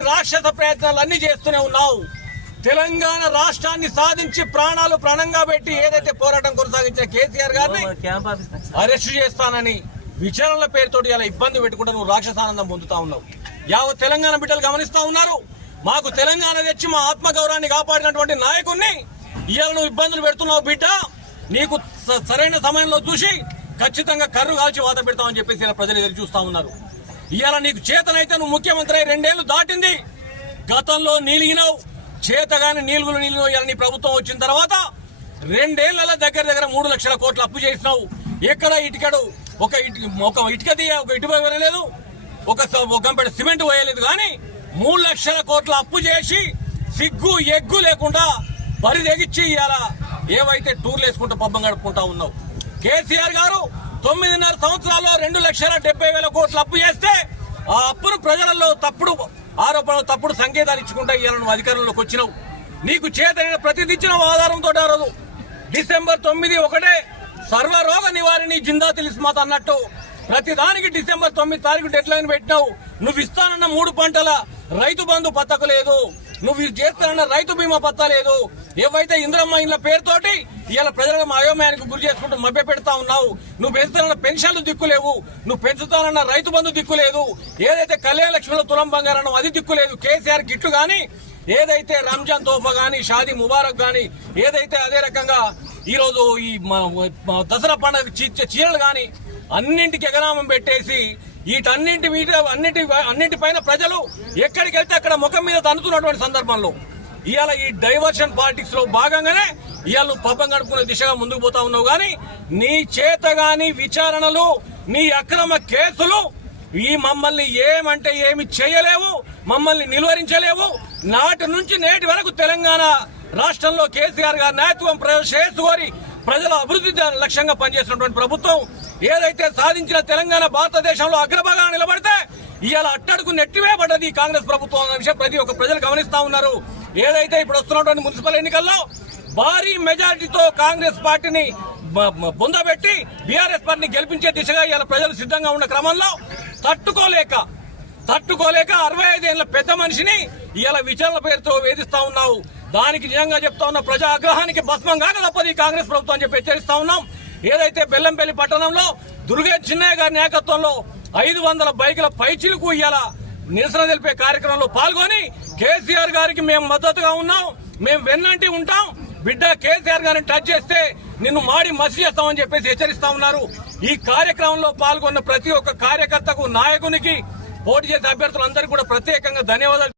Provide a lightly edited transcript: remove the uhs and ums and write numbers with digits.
రాక్షస ప్రయత్నాలన్నీ చేస్తూనే ఉన్నావు. తెలంగాణ రాష్ట్రాన్ని సాధించి ప్రాణాలు ప్రాణంగా పెట్టి ఏదైతే పోరాటం కొనసాగించిన కేసీఆర్ గారిని అరెస్టు చేస్తానని విచారణల పేరుతోటి ఇలా ఇబ్బంది పెట్టుకుంటూ నువ్వు రాక్షసానందం పొందుతా ఉన్నావు. యావత్ తెలంగాణ బిడ్డలు గమనిస్తా ఉన్నారు. మాకు తెలంగాణ తెచ్చి మా ఆత్మగౌరవాన్ని కాపాడినటువంటి నాయకుడిని ఇవాళ నువ్వు ఇబ్బందులు పెడుతున్నావు బిడ్డ. నీకు సరైన సమయంలో చూసి ఖచ్చితంగా కర్రు కాల్చి వాత పెడతామని చెప్పేసి ఇలా ప్రజలు ఎదురు చూస్తా ఉన్నారు. ఇవాళ నీకు చేతనైతే నువ్వు ముఖ్యమంత్రి 2 ఏళ్లు దాటింది. గతంలో నీలిగినావు, చేతగాని నీలుగులు ఇలా నీ ప్రభుత్వం వచ్చిన తర్వాత 2 ఏళ్లలో దగ్గర 3 లక్షల కోట్లు అప్పు చేసినావు. ఎక్కడ ఇటుకడు ఒక ఇటుక ఒక ఇటుక వేయలేదు, ఒక గంపెడ సిమెంట్ వేయలేదు. కానీ 3 లక్షల కోట్ల అప్పు చేసి సిగ్గు ఎగ్గు లేకుండా బరి తెగిచ్చి ఇవాళ ఏవైతే టూర్లు వేసుకుంటూ పబ్బం గడుపుకుంటా ఉన్నావు. కేసీఆర్ గారు 9.5 సంవత్సరాల్లో 2,70,000 కోట్లు అప్పు చేస్తే ఆ అప్పును ప్రజలలో తప్పుడు ఆరోపణలు తప్పుడు సంకేతాలు ఇచ్చుకుంటా ఇవాళ నువ్వు అధికారంలోకి వచ్చినావు. నీకు చేతనైన ప్రతిదిచ్చిన ఆధారంతో ఆ రోజు డిసెంబర్ 9 ఒకటే సర్వరోగ నివారణి జిందా తిలిస్మాత్ అన్నట్టు ప్రతిదానికి డిసెంబర్ 9 తారీఖు డెడ్ లైన్ పెట్టినావు. నువ్వు ఇస్తానన్న 3 పంటల రైతు బంధు పథకం లేదు, నువ్వు చేస్తానన్న రైతు బీమా పత్తా లేదు. ఏవైతే ఇంద్రమ్మ ఇండ్ల పేరుతోటి ఇవాళ ప్రజలను అయోమయానికి గురి చేసుకుంటూ మభ్య పెడతా ఉన్నావు. నువ్వు పెంచుతానన్న పెన్షన్లు దిక్కులేవు, నువ్వు పెంచుతానన్న రైతు బంధు దిక్కులేదు, ఏదైతే కళ్యాణ లక్ష్మిలో తులం బంగారం అది దిక్కులేదు. కేసీఆర్ కిట్లు గాని, ఏదైతే రంజాన్ తోఫా గాని, షాదీ ముబారక్ గాని, ఏదైతే అదే రకంగా ఈ రోజు ఈ దసరా పండుగ చీరలు గాని అన్నింటికి ఎగనామం పెట్టేసి అన్నింటిపైన ప్రజలు ఎక్కడికి వెళ్తే అక్కడ ముఖం మీద తన్నుతున్నటువంటి సందర్భంలో ఇవాళ ఈ డైవర్షన్ పాలిటిక్స్ లో భాగంగానే ఇవాళ నువ్వు పబ్బం గడుపుకునే దిశగా ముందుకు పోతా ఉన్నావు. గాని నీ చేతగాని విచారణలు, నీ అక్రమ కేసులు ఈ మమ్మల్ని ఏమంటే ఏమి చేయలేవు, మమ్మల్ని నిలువరించలేవు. నాటి నుంచి నేటి వరకు తెలంగాణ రాష్ట్రంలో కేసీఆర్ గారి నాయకత్వం శ్రేయస్సు ప్రజల అభివృద్ధి లక్ష్యంగా పనిచేసినటువంటి ప్రభుత్వం ఏదైతే సాధించిన తెలంగాణ భారతదేశంలో అగ్రభాగాన నిలబడితే ఇవాళ అట్టడుగు నెట్టివేయబడ్డది కాంగ్రెస్ ప్రభుత్వం అన్న విషయం ప్రతి ఒక్క ప్రజలు గమనిస్తా ఉన్నారు. ఏదైతే ఇప్పుడు వస్తున్నటువంటి మున్సిపల్ ఎన్నికల్లో భారీ మెజారిటీతో కాంగ్రెస్ పార్టీని బొందబెట్టి బీఆర్ఎస్ పార్టీని గెలిపించే దిశగా ఇవాళ ప్రజలు సిద్ధంగా ఉన్న క్రమంలో తట్టుకోలేక 65 ఏళ్ల పెద్ద మనిషిని ఇవాళ విచారణ పేరుతో వేధిస్తా ఉన్నావు. దానికి నిజంగా చెప్తా ఉన్న ప్రజా ఆగ్రహానికి భస్మం కాక తప్పది కాంగ్రెస్ ప్రభుత్వం అని చెప్పి హెచ్చరిస్తా ఉన్నాం. ఏదైతే బెల్లంపల్లి పట్టణంలో దుర్గే చిన్నయ్య గారి నాయకత్వంలో 500 బైకుల పైచిలకు ఇవాళ నిరసన తెలిపే కార్యక్రమంలో పాల్గొని కేసీఆర్ గారికి మేము మద్దతుగా ఉన్నాం, మేము వెన్నంటి ఉంటాం, బిడ్డ కేసీఆర్ గారిని టచ్ చేస్తే నిన్ను మాడి మసి చేస్తామని చెప్పేసి హెచ్చరిస్తా ఉన్నారు. ఈ కార్యక్రమంలో పాల్గొన్న ప్రతి ఒక్క కార్యకర్తకు, నాయకునికి, పోటీ చేసే అభ్యర్థులందరికీ కూడా ప్రత్యేకంగా ధన్యవాదాలు.